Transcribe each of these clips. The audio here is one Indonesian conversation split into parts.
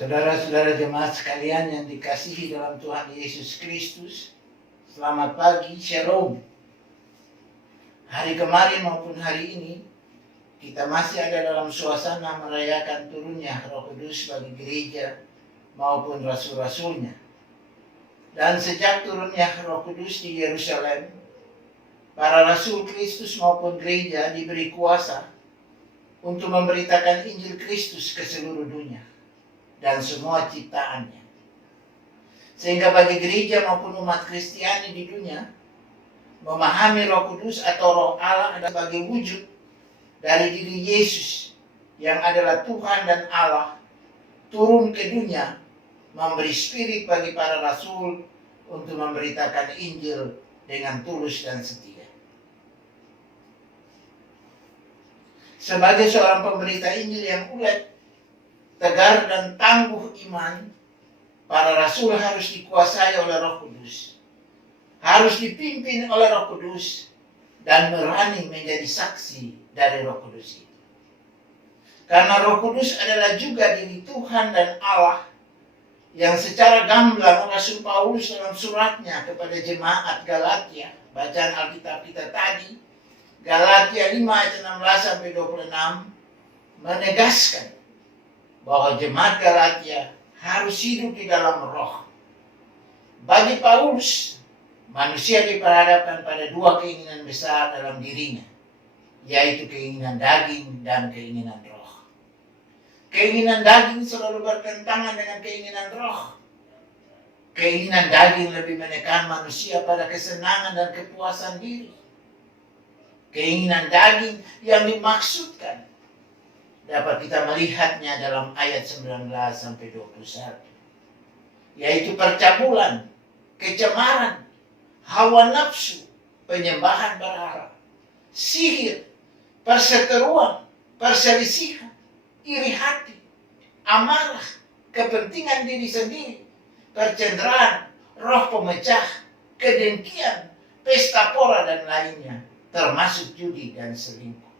Saudara-saudara jemaat sekalian yang dikasihi dalam Tuhan Yesus Kristus, selamat pagi, Shalom. Hari kemarin maupun hari ini, kita masih ada dalam suasana merayakan turunnya Roh Kudus bagi gereja maupun rasul-rasulnya. Dan sejak turunnya Roh Kudus di Yerusalem, para rasul Kristus maupun gereja diberi kuasa untuk memberitakan Injil Kristus ke seluruh dunia dan semua ciptaannya. Sehingga bagi gereja maupun umat Kristiani di dunia, memahami Roh Kudus atau Roh Allah adalah sebagai wujud dari diri Yesus yang adalah Tuhan dan Allah turun ke dunia, memberi spirit bagi para rasul untuk memberitakan Injil dengan tulus dan setia. Sebagai seorang pemberita Injil yang ulet, tegar dan tangguh iman, para rasul harus dikuasai oleh Roh Kudus, harus dipimpin oleh Roh Kudus, dan berani menjadi saksi dari Roh Kudus itu. Karena Roh Kudus adalah juga diri Tuhan dan Allah, yang secara gamblang Rasul Paulus dalam suratnya kepada jemaat Galatia, bacaan Alkitab kita tadi, Galatia 5 ayat 16-26, menegaskan bahwa jemaat Galatia harus hidup di dalam roh. Bagi Paulus, manusia diperhadapkan pada dua keinginan besar dalam dirinya, yaitu keinginan daging dan keinginan roh. Keinginan daging selalu bertentangan dengan keinginan roh. Keinginan daging lebih menekan manusia pada kesenangan dan kepuasan diri. Keinginan daging yang dimaksudkan dapat kita melihatnya dalam ayat 19-21, yaitu percabulan, kecemaran, hawa nafsu, penyembahan berhala, sihir, perseteruan, perselisihan, iri hati, amarah, kepentingan diri sendiri, percenderaan, roh pemecah, kedengkian, pesta pora dan lainnya, termasuk judi dan selingkuh.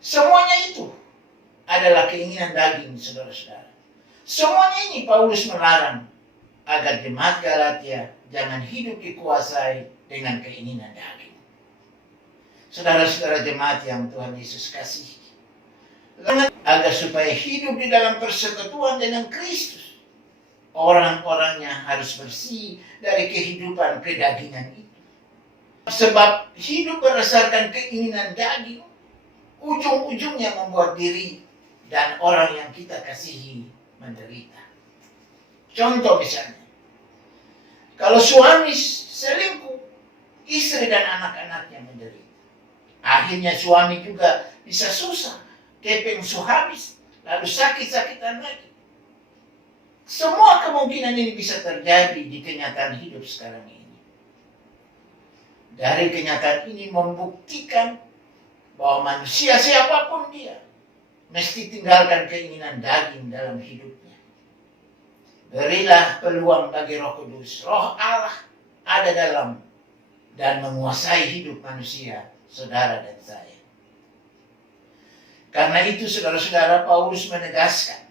Semuanya itu adalah keinginan daging, saudara-saudara. Semuanya ini Paulus melarang agar jemaat Galatia jangan hidup dikuasai dengan keinginan daging. Saudara-saudara jemaat yang Tuhan Yesus kasihi, agar supaya hidup di dalam persekutuan dengan Kristus, orang-orangnya harus bersih dari kehidupan kedagingan itu. Sebab hidup berdasarkan keinginan daging, ujung-ujungnya membuat diri dan orang yang kita kasihi menderita. Contoh misalnya, kalau suami selingkuh, istri dan anak-anaknya menderita. Akhirnya suami juga bisa susah, keping habis, lalu sakit-sakitan lagi. Semua kemungkinan ini bisa terjadi di kenyataan hidup sekarang ini. Dari kenyataan ini membuktikan bahwa manusia siapapun dia, mesti tinggalkan keinginan daging dalam hidupnya. Berilah peluang bagi Roh Kudus. Roh Allah ada dalam dan menguasai hidup manusia, saudara dan saya. Karena itu saudara-saudara, Paulus menegaskan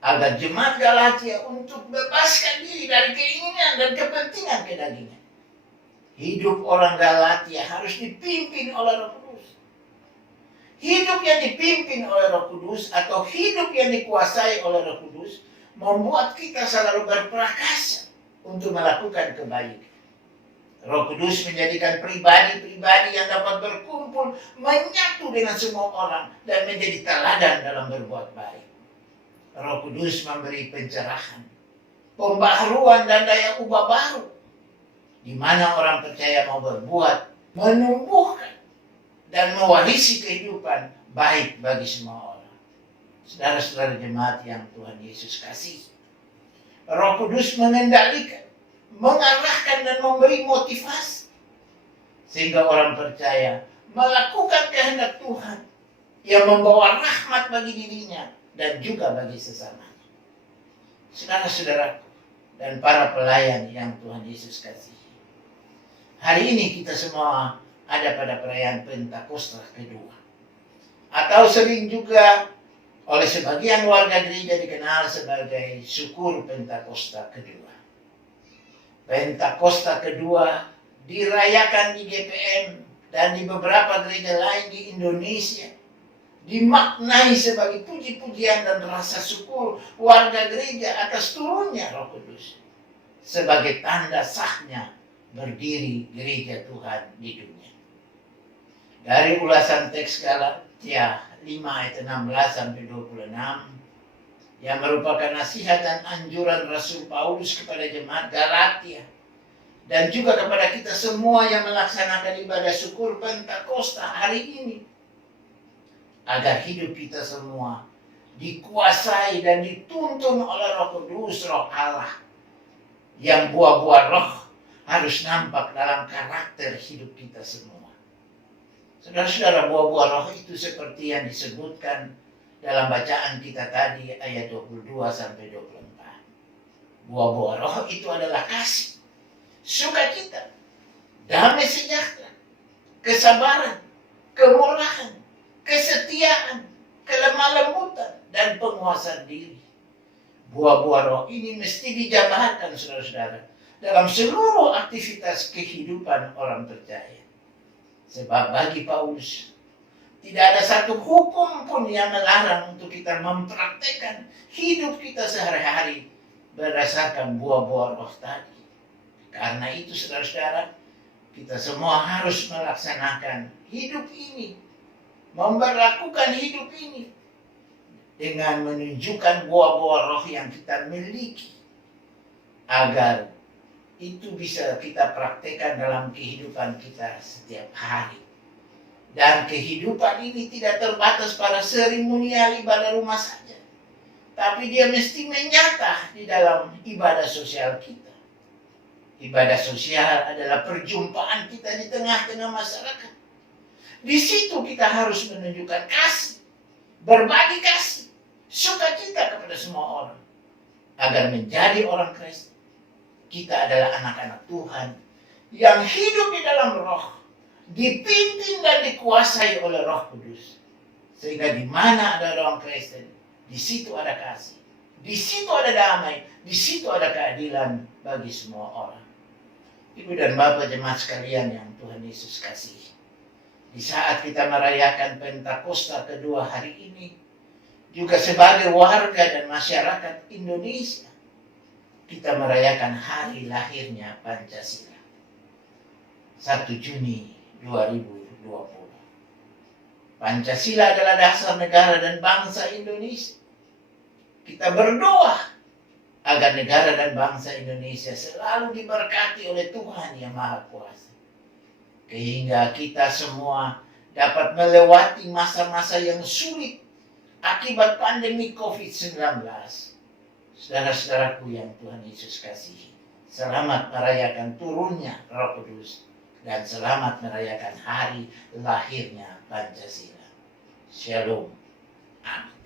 agar jemaat Galatia untuk bebaskan diri dari keinginan dan kepentingan kedagingan. Hidup orang Galatia harus dipimpin oleh Roh Kudus. Hidup yang dipimpin oleh Roh Kudus atau hidup yang dikuasai oleh Roh Kudus membuat kita selalu berprakasa untuk melakukan kebaikan. Roh Kudus menjadikan pribadi-pribadi yang dapat berkumpul, menyatu dengan semua orang dan menjadi teladan dalam berbuat baik. Roh Kudus memberi pencerahan, pembaharuan dan daya ubah baru, di mana orang percaya mau berbuat, menumbuhkan dan mewarisi kehidupan baik bagi semua orang. Saudara-saudara jemaat yang Tuhan Yesus kasih, Roh Kudus mengendalikan, mengarahkan dan memberi motivasi, sehingga orang percaya melakukan kehendak Tuhan yang membawa rahmat bagi dirinya dan juga bagi sesamanya. Saudara-saudaraku dan para pelayan yang Tuhan Yesus kasih, hari ini kita semua ada pada perayaan Pentakosta kedua. Atau sering juga oleh sebagian warga gereja dikenal sebagai syukur Pentakosta kedua. Pentakosta kedua dirayakan di GPM dan di beberapa gereja lain di Indonesia. Dimaknai sebagai puji-pujian dan rasa syukur warga gereja atas turunnya Roh Kudus. Sebagai tanda sahnya berdiri gereja Tuhan di dunia. Dari ulasan teks Galatia 5 ayat 16-26 yang merupakan nasihat dan anjuran Rasul Paulus kepada jemaat Galatia dan juga kepada kita semua yang melaksanakan ibadah syukur Pentakosta hari ini, agar hidup kita semua dikuasai dan dituntun oleh Roh Kudus, Roh Allah, yang buah-buah roh harus nampak dalam karakter hidup kita semua. Saudara-saudara, buah-buah roh itu seperti yang disebutkan dalam bacaan kita tadi ayat 22-24. Buah-buah roh itu adalah kasih, sukacita, damai sejahtera, kesabaran, kemurahan, kesetiaan, kelemah lembutan, dan penguasaan diri. Buah-buah roh ini mesti dijabarkan, saudara-saudara, dalam seluruh aktivitas kehidupan orang percaya. Sebab bagi Paulus, tidak ada satu hukum pun yang melarang untuk kita mempraktekkan hidup kita sehari-hari berdasarkan buah-buah roh tadi. Karena itu, saudara-saudara, kita semua harus melaksanakan hidup ini, memberlakukan hidup ini dengan menunjukkan buah-buah roh yang kita miliki, agar itu bisa kita praktekkan dalam kehidupan kita setiap hari. Dan kehidupan ini tidak terbatas pada seremonial ibadah rumah saja, tapi dia mesti menyata di dalam ibadah sosial kita. Ibadah sosial adalah perjumpaan kita di tengah-tengah masyarakat. Di situ kita harus menunjukkan kasih, berbagi kasih, sukacita kepada semua orang, agar menjadi orang Kristen. Kita adalah anak-anak Tuhan yang hidup di dalam roh, dipimpin dan dikuasai oleh Roh Kudus. Sehingga di mana ada orang Kristen, di situ ada kasih, di situ ada damai, di situ ada keadilan bagi semua orang. Ibu dan Bapak jemaat sekalian yang Tuhan Yesus kasihi, di saat kita merayakan Pentakosta kedua hari ini, juga sebagai warga dan masyarakat Indonesia, kita merayakan hari lahirnya Pancasila, 1 Juni 2020. Pancasila adalah dasar negara dan bangsa Indonesia. Kita berdoa agar negara dan bangsa Indonesia selalu diberkati oleh Tuhan Yang Maha Kuasa, sehingga kita semua dapat melewati masa-masa yang sulit akibat pandemi COVID-19. Saudara-saudaraku yang Tuhan Yesus kasihi, selamat merayakan turunnya Roh Kudus dan selamat merayakan hari lahirnya Pancasila. Shalom. Amin.